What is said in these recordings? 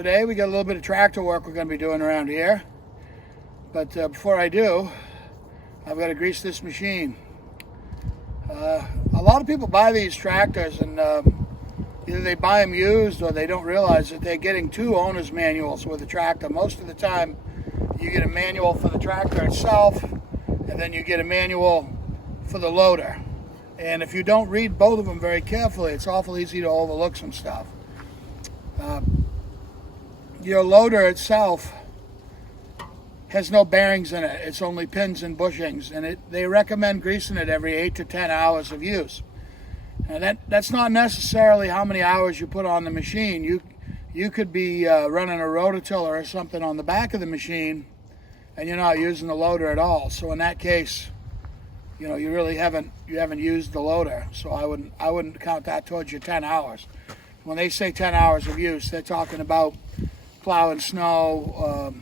Today we got a little bit of tractor work we're going to be doing around here. But before I do, I've got to grease this machine. A lot of people buy these tractors and either they buy them used or they don't realize that they're getting two owner's manuals with the tractor. Most of the time you get a manual for the tractor itself and then you get a manual for the loader. And if you don't read both of them very carefully, it's awful easy to overlook some stuff. Your loader itself has no bearings in it. It's only pins and bushings, and they recommend greasing it every 8 to 10 hours of use. Now that's not necessarily how many hours you put on the machine. You could be running a rototiller or something on the back of the machine, and you're not using the loader at all. So in that case, you know, you really haven't used the loader. So I wouldn't count that towards your 10 hours. When they say 10 hours of use, they're talking about plowing snow,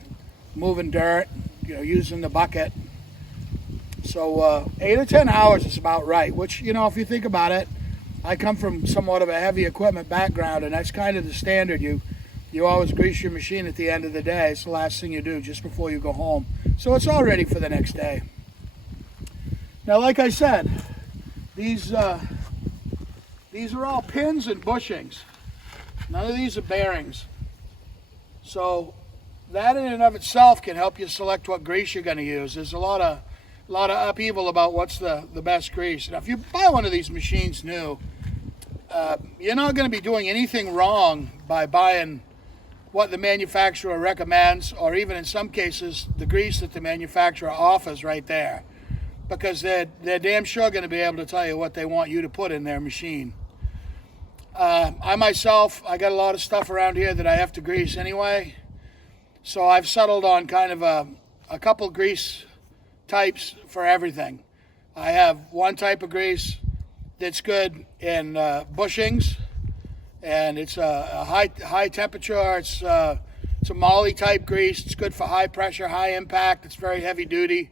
moving dirt, you know, using the bucket. So 8 or 10 hours is about right, which, you know, if you think about it, I come from somewhat of a heavy equipment background, and that's kind of the standard. You always grease your machine at the end of the day. It's the last thing you do just before you go home. So it's all ready for the next day. Now, like I said, these are all pins and bushings. None of these are bearings. So that in and of itself can help you select what grease you're going to use. There's a lot of upheaval about what's the best grease. Now, if you buy one of these machines new, you're not going to be doing anything wrong by buying what the manufacturer recommends, or even in some cases the grease that the manufacturer offers right there, because they're damn sure going to be able to tell you what they want you to put in their machine. I myself, I got a lot of stuff around here that I have to grease anyway, so I've settled on kind of a couple grease types for everything. I have one type of grease that's good in bushings, and it's a high temperature. It's a moly type grease. It's good for high pressure, high impact. It's very heavy duty.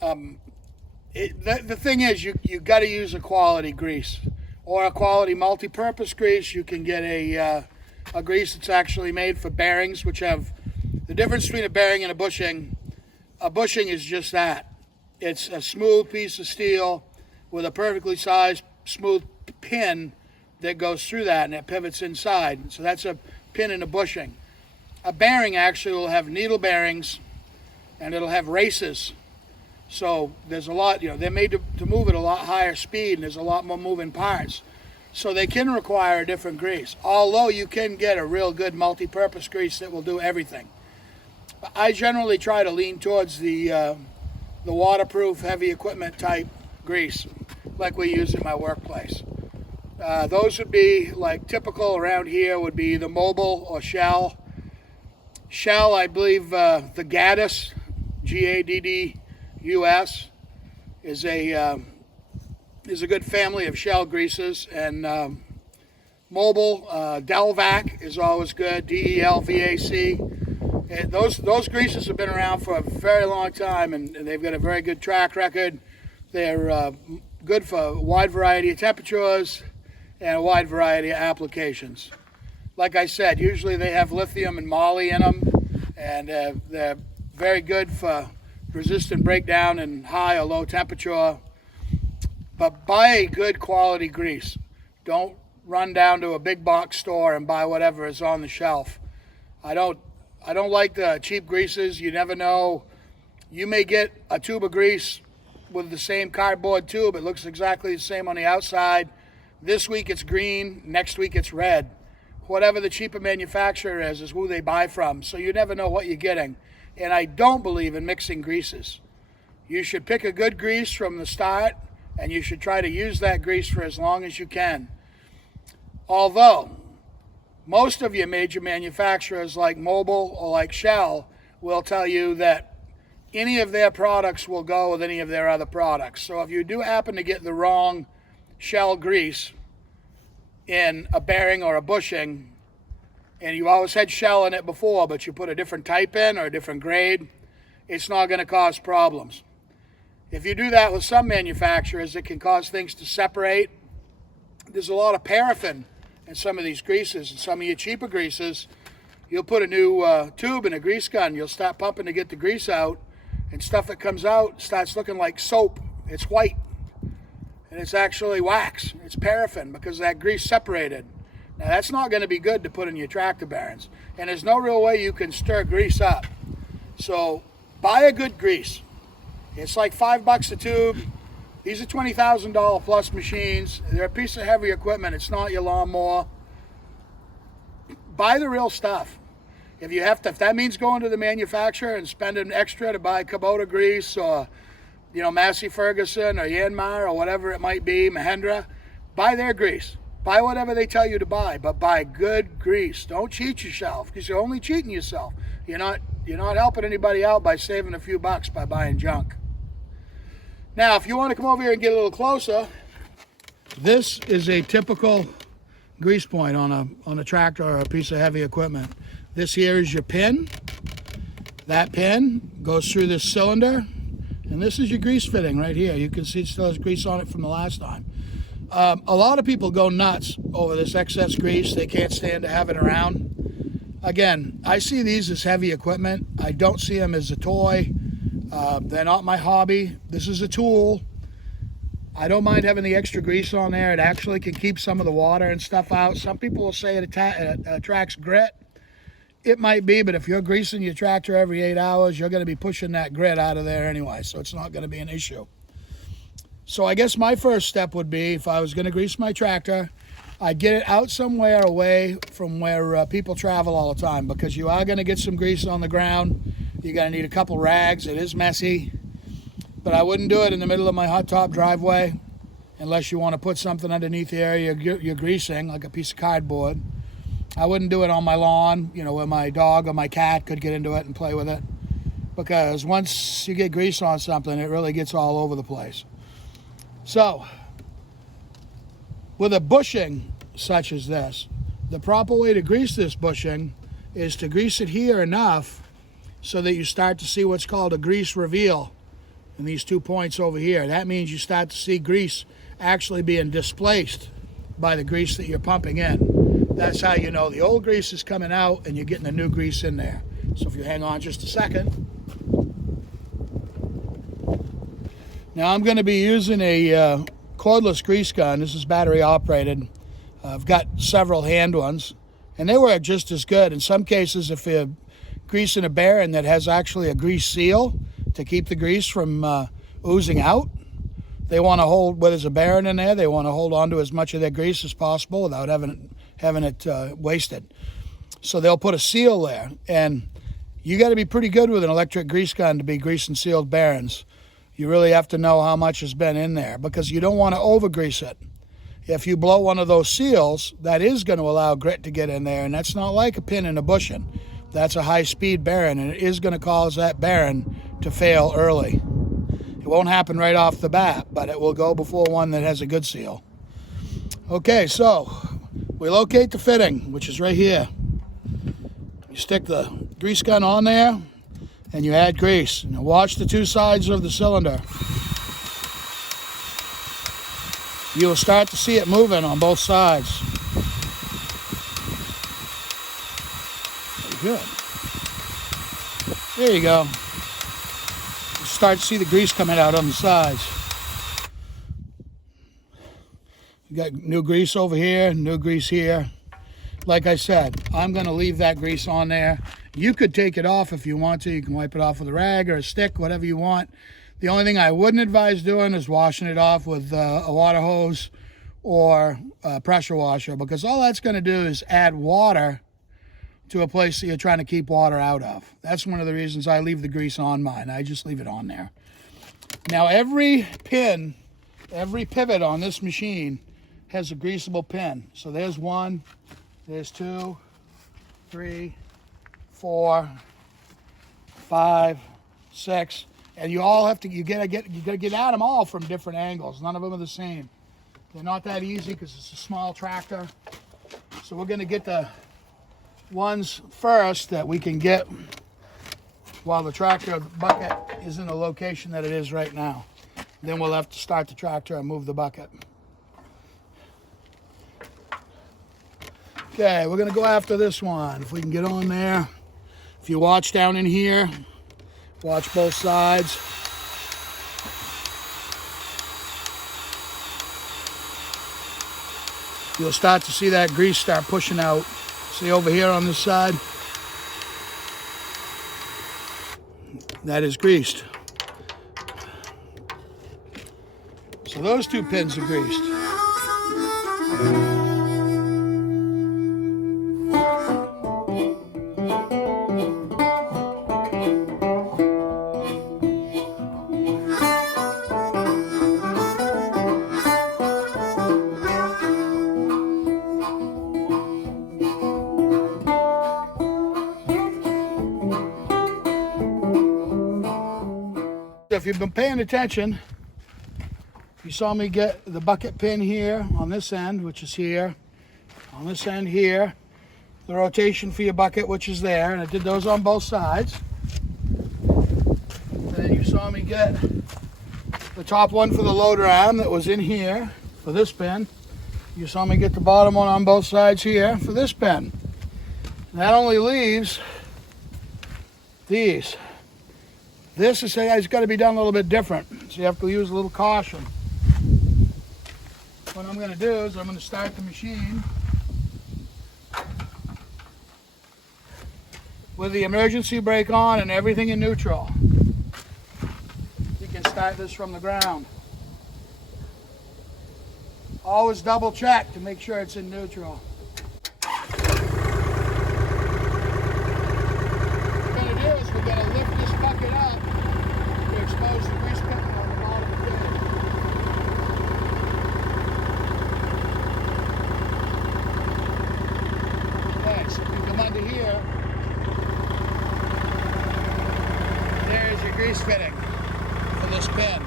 The thing is, you got to use a quality grease or a quality multi-purpose grease. You can get a grease that's actually made for bearings, which have the difference between a bearing and a bushing. A bushing is just that. It's a smooth piece of steel with a perfectly sized smooth pin that goes through that, and it pivots inside. So that's a pin in a bushing. A bearing actually will have needle bearings, and it'll have races. So there's a lot, you know, they're made to move at a lot higher speed, and there's a lot more moving parts. So they can require a different grease, although you can get a real good multi-purpose grease that will do everything. I generally try to lean towards the waterproof heavy equipment type grease like we use in my workplace. Those would be like typical around here would be the Mobile or Shell. Shell, I believe the Gaddus, Gaddus, is a good family of Shell greases, and Mobile, Delvac is always good, Delvac. And those greases have been around for a very long time, and they've got a very good track record. They're good for a wide variety of temperatures and a wide variety of applications. Like I said, usually they have lithium and moly in them, and they're very good for resistant breakdown in high or low temperature. But buy a good quality grease. Don't run down to a big box store and buy whatever is on the shelf. I don't like the cheap greases. You never know. You may get a tube of grease with the same cardboard tube. It looks exactly the same on the outside. This week it's green, next week it's red. Whatever the cheaper manufacturer is who they buy from. So you never know what you're getting. And I don't believe in mixing greases. You should pick a good grease from the start, and you should try to use that grease for as long as you can. Although most of your major manufacturers like Mobile or like Shell will tell you that any of their products will go with any of their other products. So if you do happen to get the wrong Shell grease in a bearing or a bushing, and you always had Shell in it before, but you put a different type in or a different grade, it's not going to cause problems. If you do that with some manufacturers, it can cause things to separate. There's a lot of paraffin in some of these greases, and some of your cheaper greases you'll put a new tube in a grease gun. You'll start pumping to get the grease out, and stuff that comes out starts looking like soap. It's white, and it's actually wax. It's paraffin because that grease separated. Now that's not going to be good to put in your tractor bearings, and there's no real way you can stir grease up. So buy a good grease. It's like $5 a tube. These are $20,000 plus machines. They're a piece of heavy equipment. It's not your lawnmower. Buy the real stuff. If that means going to the manufacturer and spending extra to buy Kubota grease or, Massey Ferguson or Yanmar or whatever it might be, Mahindra, buy their grease. Buy whatever they tell you to buy, but buy good grease. Don't cheat yourself, because you're only cheating yourself. You're not helping anybody out by saving a few bucks by buying junk. Now, if you want to come over here and get a little closer, this is a typical grease point on a tractor or a piece of heavy equipment. This here is your pin. That pin goes through this cylinder, and this is your grease fitting right here. You can see it still has grease on it from the last time. A lot of people go nuts over this excess grease. They can't stand to have it around. Again, I see these as heavy equipment. I don't see them as a toy. They're not my hobby. This is a tool. I don't mind having the extra grease on there. It actually can keep some of the water and stuff out. Some people will say it attracts grit. It might be, but if you're greasing your tractor every 8 hours, you're going to be pushing that grit out of there anyway, so it's not going to be an issue. So I guess my first step would be, if I was going to grease my tractor, I'd get it out somewhere away from where people travel all the time, because you are going to get some grease on the ground. You're going to need a couple rags. It is messy. But I wouldn't do it in the middle of my hot top driveway unless you want to put something underneath the area you're greasing, like a piece of cardboard. I wouldn't do it on my lawn, where my dog or my cat could get into it and play with it. Because once you get grease on something, it really gets all over the place. So, with a bushing such as this, the proper way to grease this bushing is to grease it here enough so that you start to see what's called a grease reveal. And these 2 points over here, that means you start to see grease actually being displaced by the grease that you're pumping in. That's how you know the old grease is coming out and you're getting the new grease in there. So if you hang on just a second. Now I'm going to be using a Cordless Grease Gun. This is battery operated. I've got several hand ones, and they work just as good. In some cases, if you're greasing a bearing that has actually a grease seal to keep the grease from oozing out, they want to hold, where there's a bearing in there, they want to hold on to as much of their grease as possible without having it wasted. So they'll put a seal there, and you got to be pretty good with an electric grease gun to be greasing sealed bearings. You really have to know how much has been in there, because you don't want to over grease it. If you blow one of those seals, that is going to allow grit to get in there, and that's not like a pin in a bushing. That's a high-speed bearing, and it is going to cause that bearing to fail early. It won't happen right off the bat, but it will go before one that has a good seal. Okay, so we locate the fitting, which is right here. You stick the grease gun on there, and you add grease. Now watch the two sides of the cylinder. You will start to see it moving on both sides. Good. There you go. You start to see the grease coming out on the sides. You got new grease over here, new grease here. Like I said, I'm going to leave that grease on there. You could take it off if you want to. You can wipe it off with a rag or a stick, whatever you want. The only thing I wouldn't advise doing is washing it off with a water hose or a pressure washer, because all that's going to do is add water to a place that you're trying to keep water out of. That's one of the reasons I leave the grease on mine. I just leave it on there. Now every pin, every pivot on this machine has a greasable pin. So there's 1, there's 2, 3, 4, 5, 6, and you all have to, you gotta get at them all from different angles. None of them are the same. They're not that easy because it's a small tractor. So we're gonna get the ones first that we can get while the tractor bucket is in the location that it is right now. Then we'll have to start the tractor and move the bucket. Okay, we're gonna go after this one. If we can get on there. If you watch down in here, watch both sides. You'll start to see that grease start pushing out. See over here on this side? That is greased. So those two pins are greased. If you've been paying attention, you saw me get the bucket pin here on this end, which is here, on this end here, the rotation for your bucket, which is there, and I did those on both sides. And then you saw me get the top one for the loader arm that was in here for this pin. You saw me get the bottom one on both sides here for this pin. And that only leaves these. This has got to be done a little bit different, so you have to use a little caution. What I'm going to do is I'm going to start the machine with the emergency brake on and everything in neutral. You can start this from the ground. Always double check to make sure it's in neutral. What we're going to do is we're going to lift this bucket up to expose the grease pin on the bottom of the pin. Okay, so if you come under here, there's your grease fitting for this pin.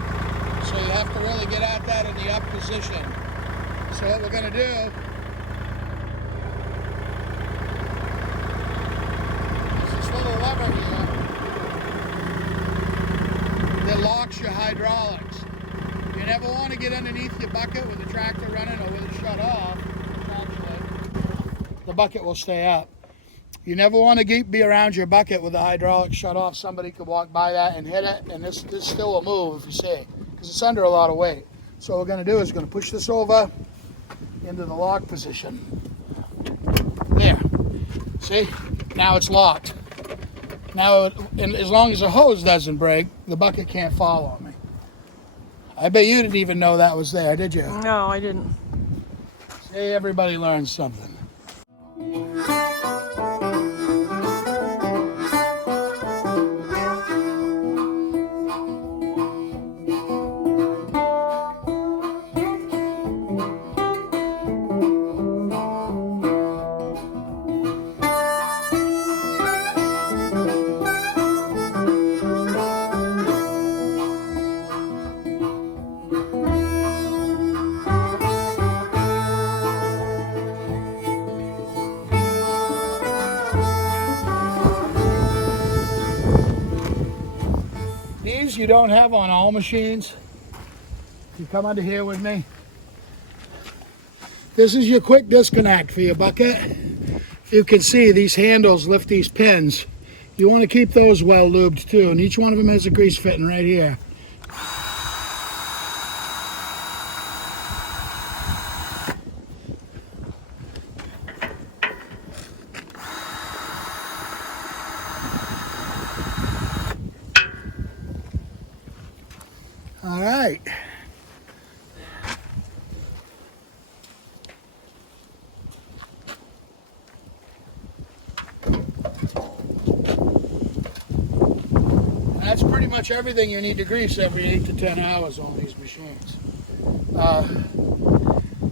So you have to really get at that in the up position. So what we're going to do, is this little lever here that locks your hydraulics. You never want to get underneath your bucket with the tractor running or with it shut off. Actually, the bucket will stay up. You never want to be around your bucket with the hydraulics shut off. Somebody could walk by that and hit it, and this still will move if you see, because it's under a lot of weight. So what we're going to do is we're going to push this over into the lock position. There. See? Now it's locked. Now, and as long as the hose doesn't break, the bucket can't follow me. I bet you didn't even know that was there, did you? No, I didn't. See, everybody learns something. These you don't have on all machines. You come under here with me. This is your quick disconnect for your bucket. You can see these handles lift these pins. You want to keep those well lubed too, and each one of them has a grease fitting right here. All right. That's pretty much everything you need to grease every 8 to 10 hours on these machines.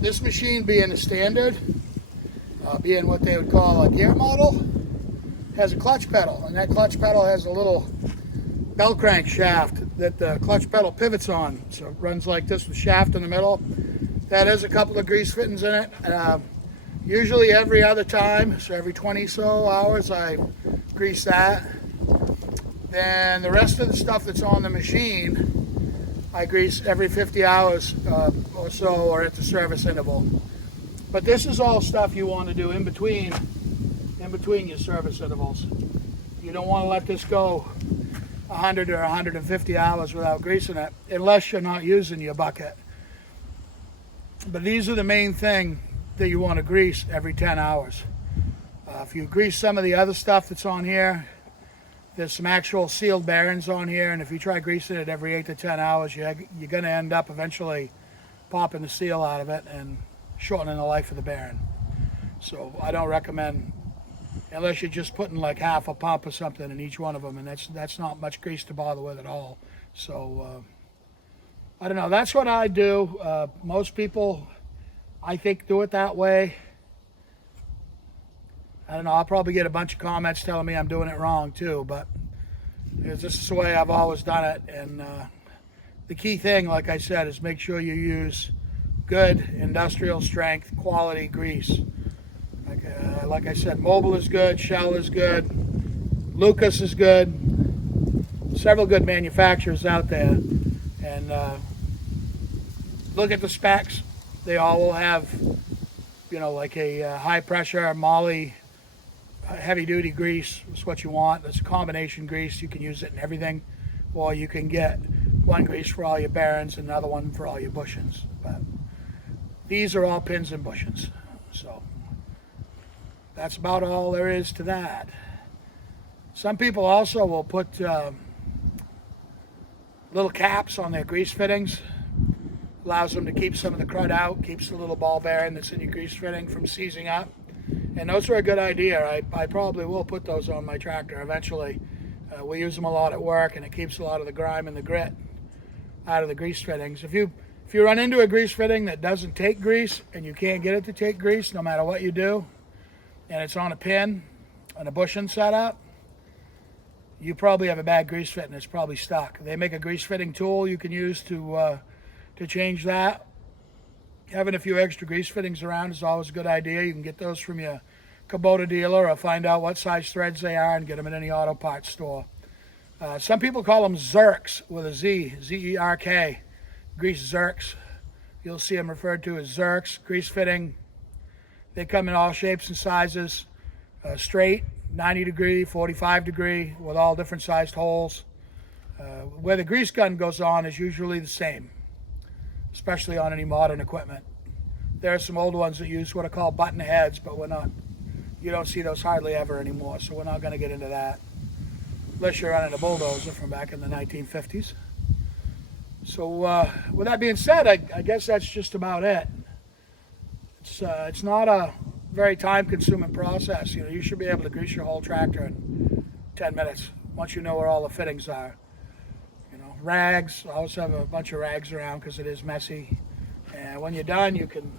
This machine being a standard, being what they would call a gear model, has a clutch pedal, and that clutch pedal has a little bell crank shaft that the clutch pedal pivots on. So it runs like this with shaft in the middle. That has a couple of grease fittings in it. Usually every other time, so every 20 so hours, I grease that. Then the rest of the stuff that's on the machine, I grease every 50 hours or so, or at the service interval. But this is all stuff you want to do in between your service intervals. You don't want to let this go 100 or 150 hours without greasing it, unless you're not using your bucket. But these are the main thing that you want to grease every 10 hours. If you grease some of the other stuff that's on here, there's some actual sealed bearings on here, and if you try greasing it every 8 to 10 hours, you're going to end up eventually popping the seal out of it and shortening the life of the bearing. So I don't recommend, unless you're just putting like half a pump or something in each one of them, and that's not much grease to bother with at all. So I don't know, that's what I do. Most people, I think, do it that way. I don't know, I'll probably get a bunch of comments telling me I'm doing it wrong too, but this is the way I've always done it. And the key thing, like I said, is make sure you use good industrial strength quality grease. Like I said, Mobil is good, Shell is good, Lucas is good, several good manufacturers out there. And look at the specs. They all will have, you know, like a high pressure Molly heavy duty grease is what you want. It's a combination grease. You can use it in everything, or you can get one grease for all your bearings and another one for all your bushings. But these are all pins and bushings. So that's about all there is to that. Some people also will put little caps on their grease fittings. Allows them to keep some of the crud out, keeps the little ball bearing that's in your grease fitting from seizing up. And those are a good idea. I probably will put those on my tractor eventually. We use them a lot at work, and it keeps a lot of the grime and the grit out of the grease fittings. If you run into a grease fitting that doesn't take grease and you can't get it to take grease no matter what you do, and it's on a pin and a bushing setup, you probably have a bad grease fitting. It's probably stuck. They make a grease fitting tool you can use to change that. Having a few extra grease fittings around is always a good idea. You can get those from your Kubota dealer, or find out what size threads they are and get them at any auto parts store. Some people call them Zerks with a Z, Z-E-R-K, grease Zerks. You'll see them referred to as Zerks, grease fitting. They come in all shapes and sizes, straight, 90 degree, 45 degree, with all different sized holes. Where the grease gun goes on is usually the same, especially on any modern equipment. There are some old ones that use what are called button heads, but you don't see those hardly ever anymore, so we're not going to get into that, unless you're running a bulldozer from back in the 1950s. So with that being said, I guess that's just about it. It's not a very time-consuming process. You know, you should be able to grease your whole tractor in 10 minutes once you know where all the fittings are. You know, rags. I always have a bunch of rags around because it is messy. And when you're done, you can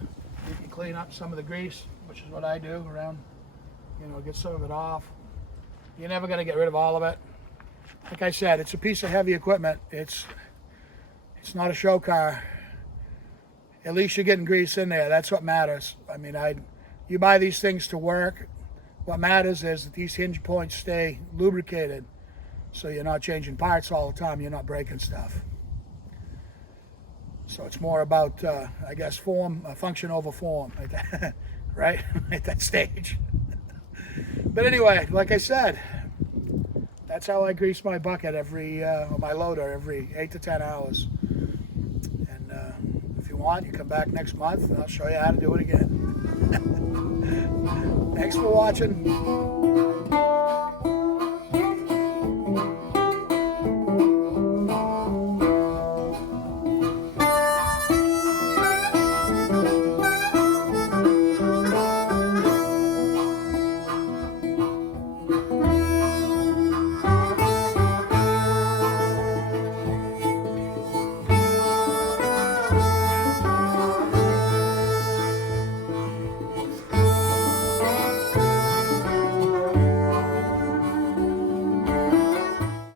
clean up some of the grease, which is what I do around. You know, get some of it off. You're never going to get rid of all of it. Like I said, it's a piece of heavy equipment. It's not a show car. At least you're getting grease in there. That's what matters. I mean, you buy these things to work. What matters is that these hinge points stay lubricated, so you're not changing parts all the time. You're not breaking stuff. So it's more about, I guess, function over form, right? At that stage. But anyway, like I said, that's how I grease my bucket or my loader every 8 to 10 hours. And if you want, you come back next month and I'll show you how to do it again. Thanks for watching.